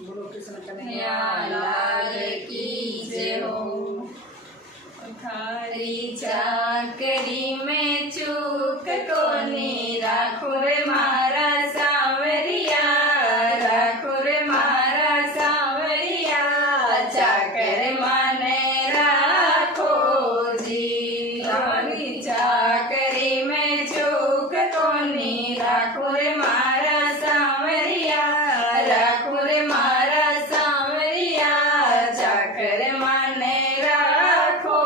बोलो कृष्ण कन्हैया लाल की जय हो। थारी चाकरी में चूक कोनी राखो रे मारा सांवरिया, राखो रे मारा सांवरिया, चाकर माने राखो जी। थारी चाकरी में चूक कोनी राखो रे मारा सांवरिया, राखो रे मारा सांवरिया, चाकर माने राखो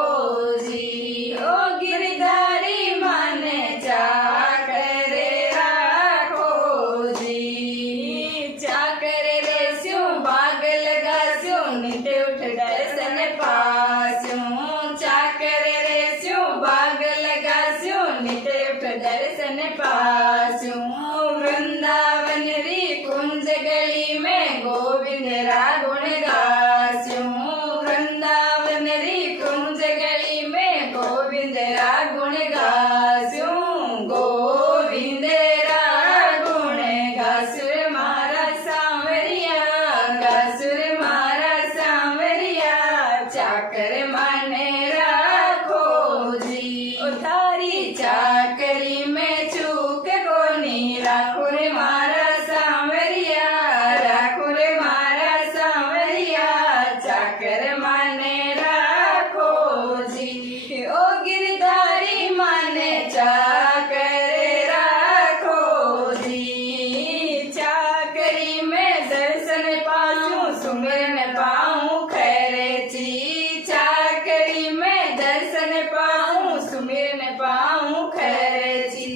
जी। ओ गिरधारी माने चाकर राखो जी। चाकर रे स्यों बाग लगा स्यों नित उठ दर्शन पास्यों, चाकर रे स्यों बाग लगा स्यों नित उठ दर्शन पास्यों। वृंदावन री कुंज गली में गोविंद रा गुण गास्यों, वृंदावन री कुंज गली में गोविंद रा गुण गास्यों, गोविंद रा गुण गासुर मारा सांवरिया, गासुर मारा सांवरिया, चाकर माने राखो जी। ओ थारी चाकरी में चूक कोनी राखो रे मारा सांवरिया, राखो रे मारा सांवरिया, चाकर माने राखो जी। ओ गिरधारी माने चाकर राखो जी। चाकरी में दर्शन पाऊं सुमिरन पाऊं खैरे जी, चाकरी में दर्शन पाऊं सुमिरन पाऊं खैरे जी।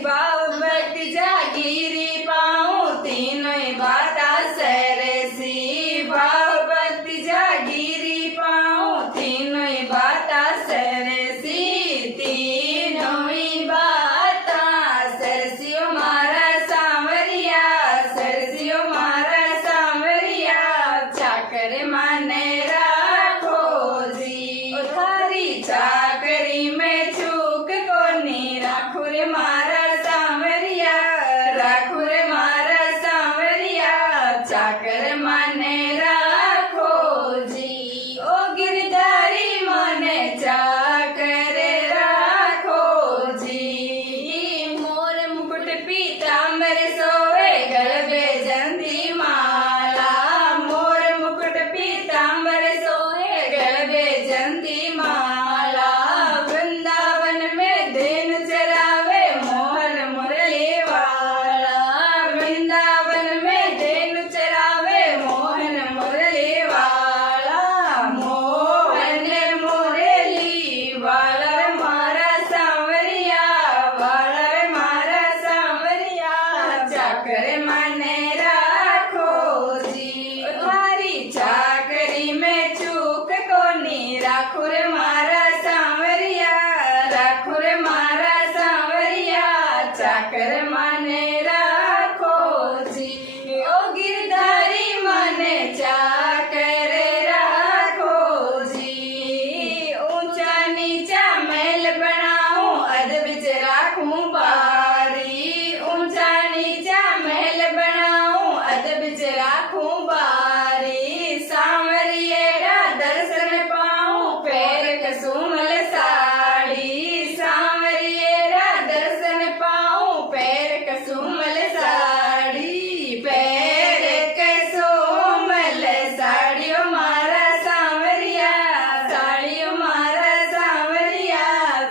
बाबत जागीरी पाऊं तीनों बाता सैरे सी, बाबत जागीरी पाऊं तीनों बाता सैरे सी, तीनों बाता सरसियो मारा सांवरिया, सरसियो मारा सांवरिया, चाकर माने राखो जी। ओ थारी चाकरी में चूक कोनी राखो रे मारा सांवरिया, राखो रे मारा सांवरिया, चाकर माने राखो जी। ओ गिरधारी माने चाकर राखो जी। मोर मुकुट पीतांबर सोए गलबे जंती माला, मोर मुकुट पीतांबर सोए गलबे जंती माला। वृंदावन में दिन चरावे मोहन मुरली वाला, वृंदावन में दिन चरावे मोहन मुरली वाला, मोहन मुरली वाला मारा सांवरिया, वाला मारा सांवरिया, चाकर माने राखो जी। थारी चाकरी में चूक कोनी राखो रे मारा सांवरिया, राखो रे मारा सांवरिया, चाकर माने राखो जी। ओ गिरधारी माने चाकर राखो जी। ऊंचा नीचा महल बनाऊं अध बिच राखूं बारी, ऊंचा नीचा महल बनाऊं अध बिच राखूं बारी। सांवरियेरा दर्शन पाऊं पैर कसुमल साड़ी, सांवरियेरा दर्शन पाऊं पैर कसुमल साड़ी, पैर कसुमल साड़ियों मारा सांवरिया, साड़ियों मारा सांवरिया,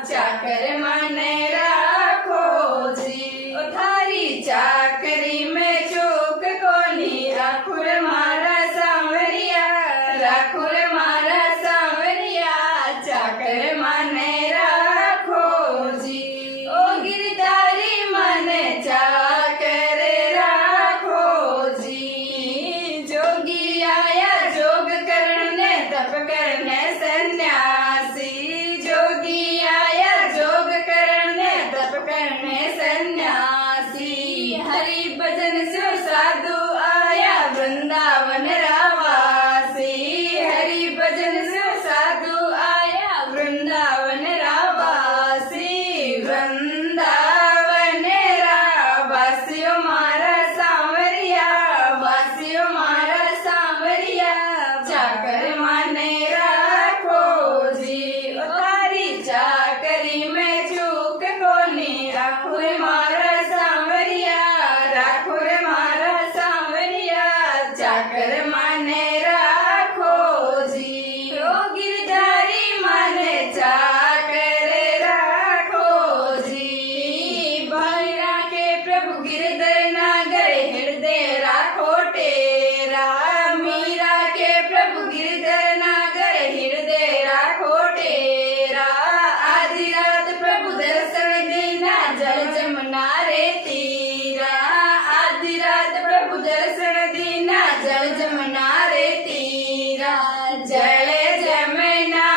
चाकर माने राखो जी। ओ थारी चाकरी में चूक कोनी राखो रे मारा सांवरिया, राखो रे मारा सांवरिया, चाकर माने राखो जी। ओ गिरधारी माने चाकर राखो जी। जोगी आया जोग करने तप करने सन्यासी, जोगी आया जोग करने तप करने सन्यासी। हरि भजन से साधु आया वृंदावन रावासी, हरि भजन से साधु आया वृंदावन रावासी, वृंदावन रावासियों मारा सांवरिया, वासियों मारा ચાકર માને રાખો જી ઓ ગિરધારી માને ચાકર રાખો જી ભાઈ રાખે પ્રભુ ગિરધર ના ઘરે હૃદય રાખો ટેરા મીરા કે પ્રભુ ગિરધર ના ઘરે હૃદય રાખો ટેરા આધી રાત પ્રભુ દર્શન દેના જળ જમના રે તીરા આધી રાત પ્રભુ દર્શન દેના જળ જમના રે તીરા જળ જમના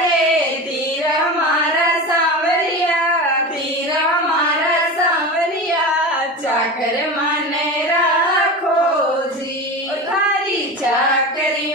રે તીરા મારા સાવરિયા તીરા મારા સાવરિયા ચાકર માને રાખો જી તારી ચાકરી